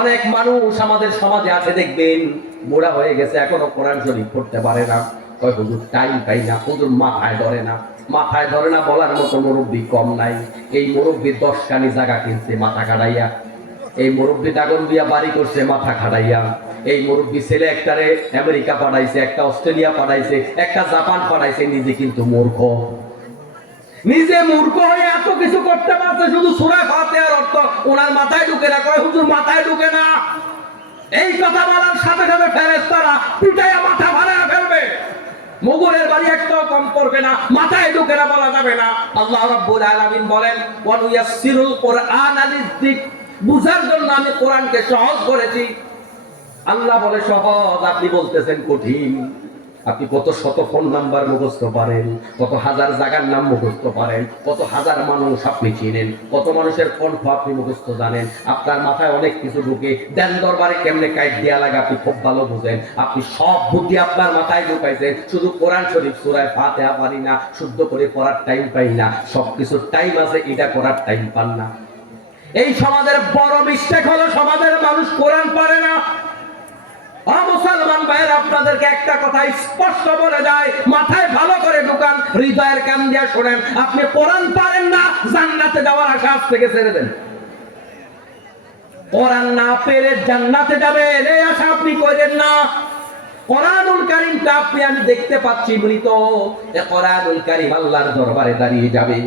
অনেক মানুষ আমাদের সমাজে আছে, দেখবেন বুড়া হয়ে গেছে, এখনো কোরআন শরীফ পড়তে পারে না। কয় হুজুর টাইম পাই না, হুজুর মাথায় ধরে না। মাথায় ধরে না বলার মতো মুরব্বী কম নাই। এই মুরব্বী 10 কানি জায়গা কিনছে মাথা খাড়াইয়া। এই মুরব্বী দাগন দিয়া বাড়ি করছে মাথা খাড়াইয়া। এই মুরব্বী ছেলে একটারে আমেরিকা পাঠাইছে, একটা অস্ট্রেলিয়া পাঠাইছে, একটা জাপান পাঠাইছে, নিজে কিন্তু মূর্খ। নিজে মূর্খ হয়ে এত কিছু করতে পারছে, শুধু সূরা ফাতিহার অর্থ ওনার মাথায় ঢুকে না। কয় হুজুর মাথায় ঢুকে না। এই কথা বলার সাথে সাথে ফেরেশতারা পিটাইয়া মাথা ভাড়া ফেলবে। মুগুরের বাড়ি একটাও কম করবে না, মাথায় ঢুকে না বলা যাবে না। আল্লাহ রাব্বুল আলামিন বলেন ওয়া নুয়াসসিরুল কুরআনা লিয-যিকর, বুঝার জন্য আমি কোরআনকে সহজ করেছি। আল্লাহ বলে সহজ, আপনি বলতেছেন কঠিন। আপনি কত শত ফোন নাম্বার মুখস্থ পারেন, কত হাজার জায়গার নাম মুখস্থ পারেন, কত হাজার মানুষ আপনি চিনেন, কত মানুষের কণ্ঠ আপনি মুখস্থ জানেন। আপনার মাথায় অনেক কিছু ঢুকে, দেন দরবারে কেমনে কাইট দেয়া লাগে আপনি খুব ভালো বুঝেন। আপনি সব বুদ্ধি আপনার মাথায় ঢুকাইছেন, শুধু কোরআন শরীফ সূরা ফাতিহা পারি না, শুদ্ধ করে পড়ার টাইম পাই না। সবকিছুর টাইম আছে, এটা করার টাইম পান না। এই সমাজের বড় মিস্টেক হলো সমাজের মানুষ কোরআন পারে না। মুসলমান ভাইয়ের আপনাদেরকে একটা কথা স্পষ্ট বলে যায়, মাথায় ভালো করে ঢুকান, হৃদয়ের কান দিয়ে শোনেন। আপনি কোরআন পারেন না, জান্নাতে যাওয়ার আশা আজ থেকে ছেড়ে দেন। কোরআন না পেরে জান্নাতে যাবেন এই আশা আপনি করেন না। কোরআনুল কারীমটা আপনি আমি দেখতে পাচ্ছি মৃত। এই কোরআনুল কারীম আল্লাহর দরবারে দাঁড়িয়ে যাবে।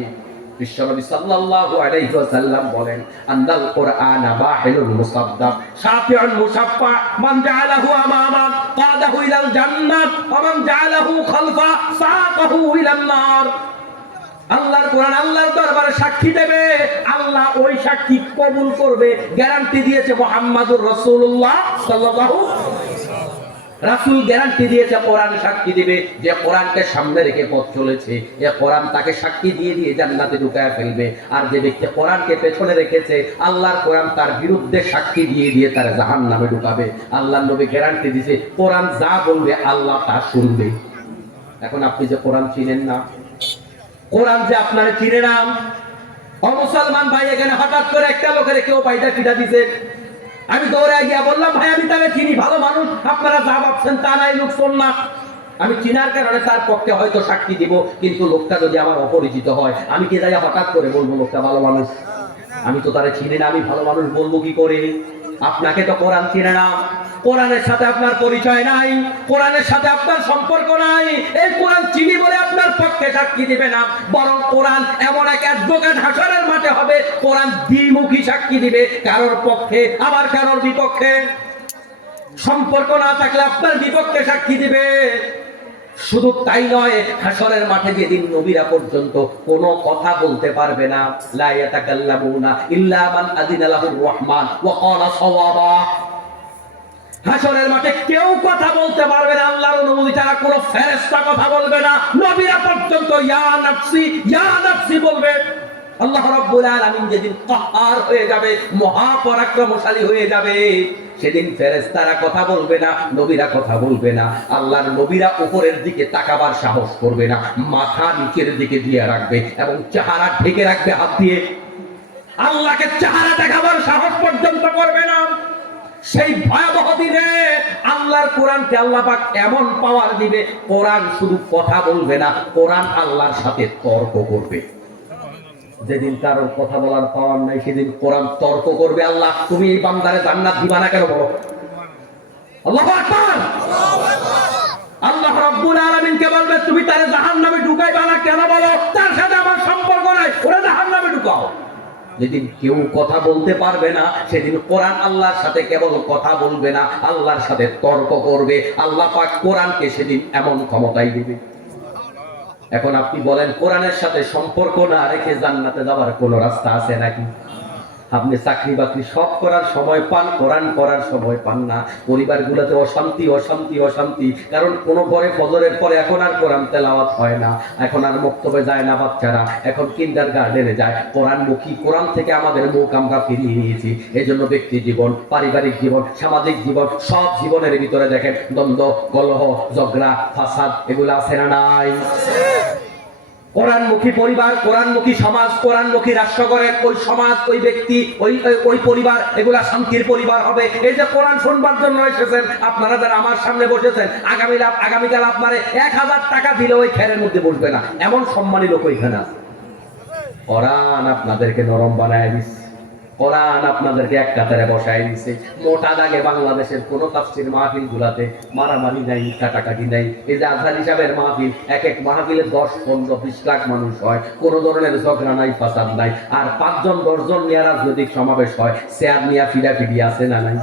বিশ্বনবী সাল্লাল্লাহু আলাইহি ওয়াসাল্লাম বলেন আন্নাল কুরআনা বাহিলুল মুসাদ্দাক শাফিউল মুশাফফা মান জাআলাহু আমামা কাদাহু ইলাল জান্নাত ওয়া মান জাআলাহু খালফা সাকাহু ইলান নার। আল্লাহর কোরআন আল্লাহর দরবারে সাক্ষী দেবে, আল্লাহ ওই সাক্ষী কবুল করবে, গ্যারান্টি দিয়েছে মুহাম্মাদুর রাসূলুল্লাহ সাল্লাল্লাহু আলাইহি ওয়াসাল্লাম। রাসূল গ্যারান্টি দিয়েছে, কোরআন সাক্ষী দিবে যে কোরআনকে সামনে রেখে পথ চলেছে, এ কোরআন তাকে সাক্ষী দিয়ে দিয়ে জান্নাতে ঢুকায় ফেলবে। আর যে ব্যক্তি কোরআনকে পেছনে রেখেছে, আল্লাহর কোরআন তার বিরুদ্ধে সাক্ষী দিয়ে দিয়ে তার জাহান্নামে ঢুকাবে। আল্লাহর নবী গ্যারান্টি দিয়েছে, কোরআন যা বলবে আল্লাহ তা শুনবে। এখন আপনি যে কোরআন চিনেন না, কোরআন যে আপনারা চিনে না, মুসলমান ভাই এখানে হঠাৎ করে একটা লোকের কেউ পায়দা কিটা দিছে, আমি দৌড়ে গিয়া বললাম ভাই আমি তাকে চিনি, ভালো মানুষ, আপনারা যা ভাবছেন তা নাই, লোক শোন না। আমি চিনার কারণে তার পক্ষে হয়তো সাক্ষী দিব, কিন্তু লোকটা যদি আমার অপরিচিত হয়, আমি কি যাই হঠাৎ করে বলবো লোকটা ভালো মানুষ? আমি তো তারা চিনি না, আমি ভালো মানুষ বলবো কি করে? আপনাকে তো কোরআন চিনে না, কোরআনের সাথে আপনার পরিচয় নাই, কোরআনের সাথে আপনার সম্পর্ক নাই। এই কোরআন চিনি বলে আপনার পক্ষে সাক্ষী দিবে না, বরং কোরআন এমন এক অ্যাডভোকেট হাসরের মাঠে হবে, কোরআন দ্বিমুখী সাক্ষী দিবে, কারোর পক্ষে আবার কারোর বিপক্ষে। সম্পর্ক না থাকলে আপনার বিপক্ষে সাক্ষী দিবে। শুধু তাই নয়, হাসরের মাঠে যেদিন নবীরা পর্যন্ত কোনো কথা বলতে পারবে না, লা ইয়াতাকাল্লামুনা ইল্লা মান আযিনা লাহুর রহমান ওয়া ক্বালা সাওয়াবা। হাসরের মাঠে কেউ কথা বলতে পারবে না, আল্লাহর অনুমতি ছাড়া কোনো ফেরেশতা কথা বলবে না। নবীরা পর্যন্ত ইয়া নাফসি বলবে। আল্লাহ রাব্বুল আলামিন যেদিন কাহ্হার হয়ে যাবে, মহাপরাক্রমশালী হয়ে যাবে, সেদিন ফেরেশতারা কথা বলবে না, নবীরা কথা বলবে না। আল্লাহর নবীরা উপরের দিকে তাকাবার সাহস করবে না, মাথা নিচের দিকে দিয়ে রাখবে এবং চেহারা ঢেকে রাখবে হাত দিয়ে। আল্লাহকে চেহারা দেখাবার সাহস পর্যন্ত করবে না। সেই ভয়াবহ দিনে আল্লাহর কোরআনকে আল্লাহ পাক এমন পাওয়ার দিবে, কোরআন শুধু কথা বলবে না, কোরআন আল্লাহর সাথে তর্ক করবে। যেদিন কারোর কথা বলার পাওয়ার নাই, সেদিন কোরআন তর্ক করবে, আল্লাহ তুমি এই বান্দারে জান্নাত দিবা না কেন বলো? আল্লাহু আকবার। আল্লাহ রাব্বুল আলামিনকে বলবে তুমি তারে জাহান্নামে ঢুকাইবা না কেন বলো? তার সাথে আমার সম্পর্ক নাই, ওরে জাহান্নামে ঢুকাও। যেদিন কেউ কথা বলতে পারবে না, সেদিন কোরআন আল্লাহর সাথে কেবল কথা বলবে না, আল্লাহর সাথে তর্ক করবে। আল্লাহ পাক কোরআনকে সেদিন এমন ক্ষমতাই দিবে। এখন আপনি বলেন, কোরআনের সাথে সম্পর্ক না রেখে জান্নাতে যাওয়ার কোন রাস্তা আছে নাকি? আপনি চাকরি বাকরি সব করার সময় পান, কোরআন করার সময় পান না। পরিবারগুলোতে অশান্তি অশান্তি অশান্তি, কারণ কোন ঘরে ফজরের পরে এখন আর কোরআন তেলাওয়াত হয় না, এখন আর মক্তবে যায় না বাচ্চারা, এখন কিন্ডারগার্টেনে যায়। কোরআনমুখী, কোরআন থেকে আমাদের মুখ আমরা ফিরিয়ে নিয়েছি। এজন্য ব্যক্তি জীবন, পারিবারিক জীবন, সামাজিক জীবন, সব জীবনের ভিতরে দেখেন দ্বন্দ্ব, কলহ, ঝগড়া, ফাসাদ, এগুলো আছে না নাই? কোরআনমুখী পরিবার, কোরআনমুখী সমাজ, কোরআনমুখী রাষ্ট্র গড়েন, ওই সমাজ, ওই ব্যক্তি, ওই পরিবার, এগুলা শান্তির পরিবার হবে। এই যে কোরআন শুনবার জন্য এসেছেন আপনারা, যারা আমার সামনে বসেছেন, আগামীকাল আপনারে 1000 টাকা দিলে ওই খেরের মধ্যে বসবে না, এমন সম্মানী লোক ওইখানে আছে। কোরআন আপনাদেরকে নরম বানায় দিচ্ছে, কোরআন আপনাদেরকে এক কাতারে বসায় দিচ্ছে। মোটা দাগে বাংলাদেশের কোন তাফসীর মাহফিল গুলাতে মারামারি নাই, কাটাকাটি নাই। এই যে আজহার হিসাবের মাহফিল, এক এক মাহফিলে 10, 15, 20 লাখ মানুষ হয়, কোন ধরনের ঝগড়া নাই, ফাসাদ নাই। আর 5 জন 10 জন নিয়ে রাজনৈতিক সমাবেশ হয়, চেয়ার নিয়ে ফিরাফিরি আছে না নাই?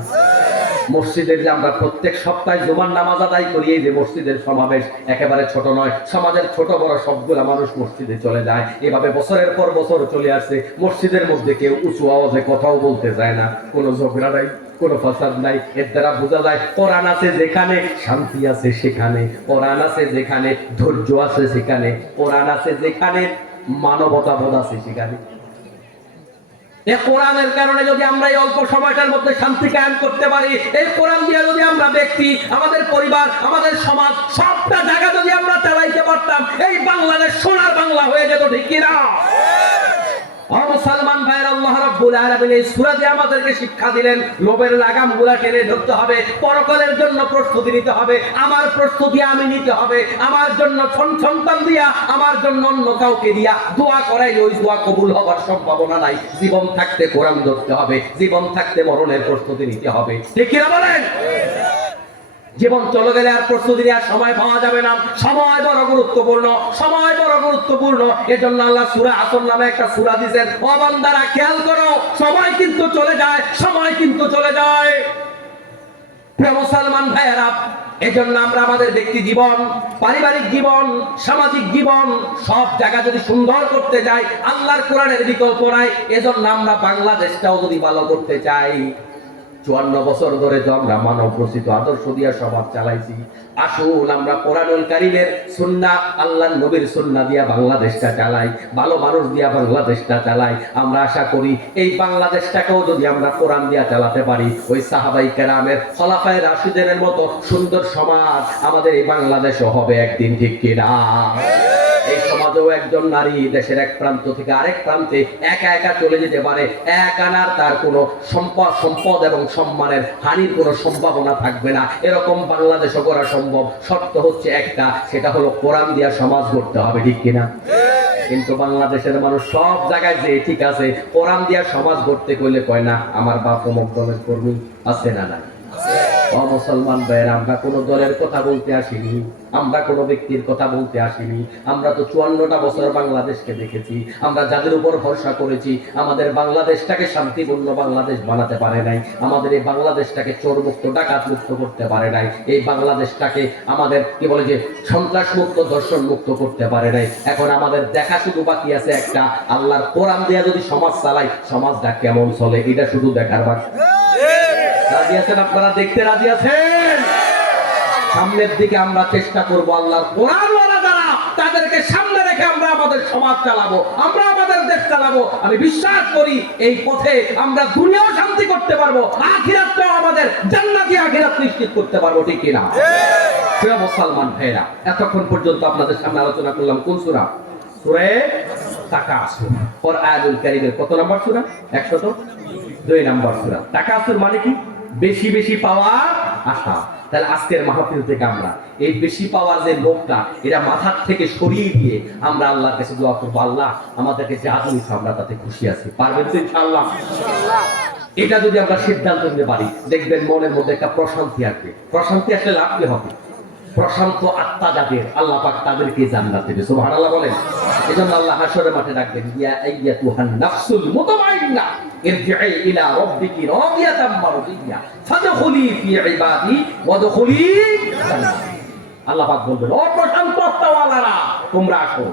মসজিদের যে আমরা প্রত্যেক সপ্তাহে জুমার নামাজ আদায় করি, এই যে মসজিদের সমাবেশ একেবারে ছোট নয়, সমাজের ছোট বড় সবগুলা মানুষ মসজিদে চলে যায়। এভাবে বছরের পর বছর চলে আসছে। মসজিদের মধ্যে কেউ উঁচু আওয়াজে কথাও বলতে চায় না, কোনো ঝগড়া নাই, কোনো ফাসাদ নাই। এর দ্বারা বোঝা যায় কোরআন আছে যেখানে শান্তি আছে সেখানে, কোরআন আছে যেখানে ধৈর্য আছে সেখানে, কোরআন আছে যেখানে মানবতা বোধ আছে সেখানে। এই কোরআনের কারণে যদি আমরা এই অল্প সময়টার মধ্যে শান্তি কায়েম করতে পারি, এই কোরআন দিয়ে যদি আমরা ব্যক্তি, আমাদের পরিবার, আমাদের সমাজ, সবটা জায়গা যদি আমরা চালাইতে পারতাম, এই বাংলাদেশ সোনার বাংলা হয়ে যেত, ঠিক কিনা? মুসলমান ভাইয়ের, আল্লাহ রাব্বুল আলামিন এই সূরা দিয়ে আমাদেরকে শিক্ষা দিলেন, লোভের লাগামগুলা টেনে ধরতে হবে, পরকালের জন্য প্রস্তুতি নিতে হবে। আমার প্রস্তুতি আমি নিতে হবে, আমার জন্য সন্তান দিয়া, আমার জন্য অন্য কাউকে দিয়া দোয়া করাই ওই দোয়া কবুল হবার সম্ভাবনা নাই। জীবন থাকতে কোরআন ধরতে হবে, জীবন থাকতে মরণের প্রস্তুতি নিতে হবে, ঠিক কিনা বলেন? জীবন চলে গেলে আর প্রস্তুতি নেওয়ার সময় পাওয়া যাবে না। সময় বড় গুরুত্বপূর্ণ, সময় বড় গুরুত্বপূর্ণ। এজন্য আল্লাহ সূরা আসর নামে একটা সূরা দিয়েছেন। ও বান্দারা খেয়াল করো, সময় কিন্তু চলে যায়, সময় কিন্তু চলে যায়। প্রিয় মুসলমান ভাইয়েরা, এজন্য আমরা আমাদের ব্যক্তি জীবন, পারিবারিক জীবন, সামাজিক জীবন সব জায়গা যদি সুন্দর করতে যাই, আল্লাহর কোরআনের বিকল্প নাই। এজন্য আমরা বাংলাদেশটাও যদি ভালো করতে চাই, 54 বছর ধরে তো আমরা মানব রচিত আদর্শ দিয়া সমাজ চালাইছি। আসুন আমরা কোরআনুল কারীমের সুন্নাহ, আল্লাহর নবীর সুন্নাহ দিয়া বাংলাদেশটা চালাই, ভালো মানুষ দিয়া বাংলাদেশটা চালাই। আমরা আশা করি এই বাংলাদেশটাকেও যদি আমরা কোরআন দিয়া চালাতে পারি, ওই সাহাবায়ে কেরামের, খোলাফায়ে রাশিদিনের মতো সুন্দর সমাজ আমাদের এই বাংলাদেশও হবে একদিন, ঠিক কিনা? এই সমাজেও একজন নারী দেশের এক প্রান্ত থেকে আরেক প্রান্তে একা একা চলে যেতে পারে, এক আনার তার কোনো সম্পদ এবং সম্মানের হানির কোনো সম্ভাবনা থাকবে না। এরকম বাংলাদেশও করা সম্ভব। শর্ত হচ্ছে একটা, সেটা হলো কোরআন দিয়া সমাজ গড়তে হবে, ঠিক কিনা? কিন্তু বাংলাদেশের মানুষ সব জায়গায় যে ঠিক আছে, কোরআন দিয়া সমাজ গড়তে কইলে কয় না আমার বাপ অমুক দলের কর্মী, আছে না নাই? মুসলমান ভাইয়েরা, আমরা কোন দলের কথা বলতে আসিনি, আমরা কোন ব্যক্তির কথা বলতে আসিনি। আমরা তো 54টা বছর বাংলাদেশকে দেখেছি। আমরা যাদের উপর ভরসা করেছি, আমাদের বাংলাদেশটাকে শান্তিপূর্ণ বাংলাদেশ বানাতে পারে নাই, আমাদের এই বাংলাদেশটাকে চোর মুক্ত, ডাকাত মুক্ত করতে পারে নাই, এই বাংলাদেশটাকে আমাদের কি বলে যে সন্ত্রাস মুক্ত, দর্শন মুক্ত করতে পারে নাই। এখন আমাদের দেখা শুধু বাকি আছে একটা, আল্লাহর কোরআন দিয়ে যদি সমাজ চালাই, সমাজটা কেমন চলে এটা শুধু দেখার বাকি। রাজি আছেন আপনারা? দেখতে রাজি আছেন? সামনের দিকে আমরা চেষ্টা করব আল্লাহর কোরআনওয়ালা যারা, তাদেরকে সামনে রেখে আমরা আমাদের সমাজ চালাবো, আমরা আমাদের দেশ চালাবো। আমি বিশ্বাস করি এই পথে আমরা দুনিয়াও শান্তি করতে পারবো, আখিরাতটাও আমাদের জান্নাতি আখিরাত নিশ্চিত করতে পারবো, ঠিক কিনা? প্রিয় মুসলমান ভাইরা, এতক্ষণ পর্যন্ত আপনাদের সামনে আলোচনা করলাম কোন সূরা? সূরা তাকাসুর। কোরআনুল কারীমের কত নম্বর সূরা? 102 নম্বর সূরা। তাকাসুর মানে কি? বেশি বেশি পাওয়ার আশা। তাহলে আজকের মাহফিল থেকে আমরা এই বেশি পাওয়ার যে লোকটা, এটা মাথার থেকে সরিয়ে দিয়ে আমরা আল্লাহর কাছে দোয়া করবো, আল্লাহ আমাদেরকে যা দিয়েছে আমরা তাতে খুশি আছি। পারবেন তো ইনশাআল্লাহ? এটা যদি আমরা সিদ্ধান্ত নিতে পারি, দেখবেন মনের মধ্যে একটা প্রশান্তি আসবে। প্রশান্তি আসলে লাভ কি হবে? প্রশান্ত আত্মা যাদের, আল্লাহ পাক তাদেরকে জান্নাত দেবে। সুবহানাল্লাহ বলেন। এজন্য আল্লাহ হাশরের মাঠে ডাকবেন, ইয়া আইয়াতুহান নাফসুল মুতমাইন্নাহ ইরজিই ইলা রাব্বিকি রাদিয়াতাম মারদিয়া ফাদখুলি ফি ইবাদি ওয়াদখুলি জান্নাতি। আল্লাহ পাক বলবেন, ও প্রশান্ত আত্মাওয়ালারা, তোমরা আসো।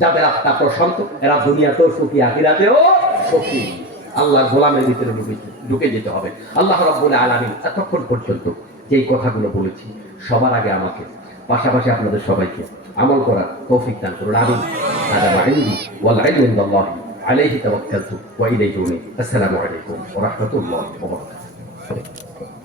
যাদের আত্মা প্রশান্ত, এরা দুনিয়াতেও সুখী, আখিরাতেও সুখী। আল্লাহ গোলামের ভিতরে ঢুকে যেতে হবে। আল্লাহ রাব্বুল আলামিন এতক্ষণ পর্যন্ত যেই কথাগুলো বলেছি, সবার আগে আমাকে, পাশাপাশি আপনাদের সবাইকে আমল করার তৌফিক দান করুন। আমিন। হাদা মা ইনদি ওয়াল ইলমু ইনদাল্লাহি আলাইহি তাওয়াক্কালতু ওয়া ইলাইহি উনীব। আসসালামু আলাইকুম ওয়া রাহমাতুল্লাহি ওয়া বারাকাতুহু।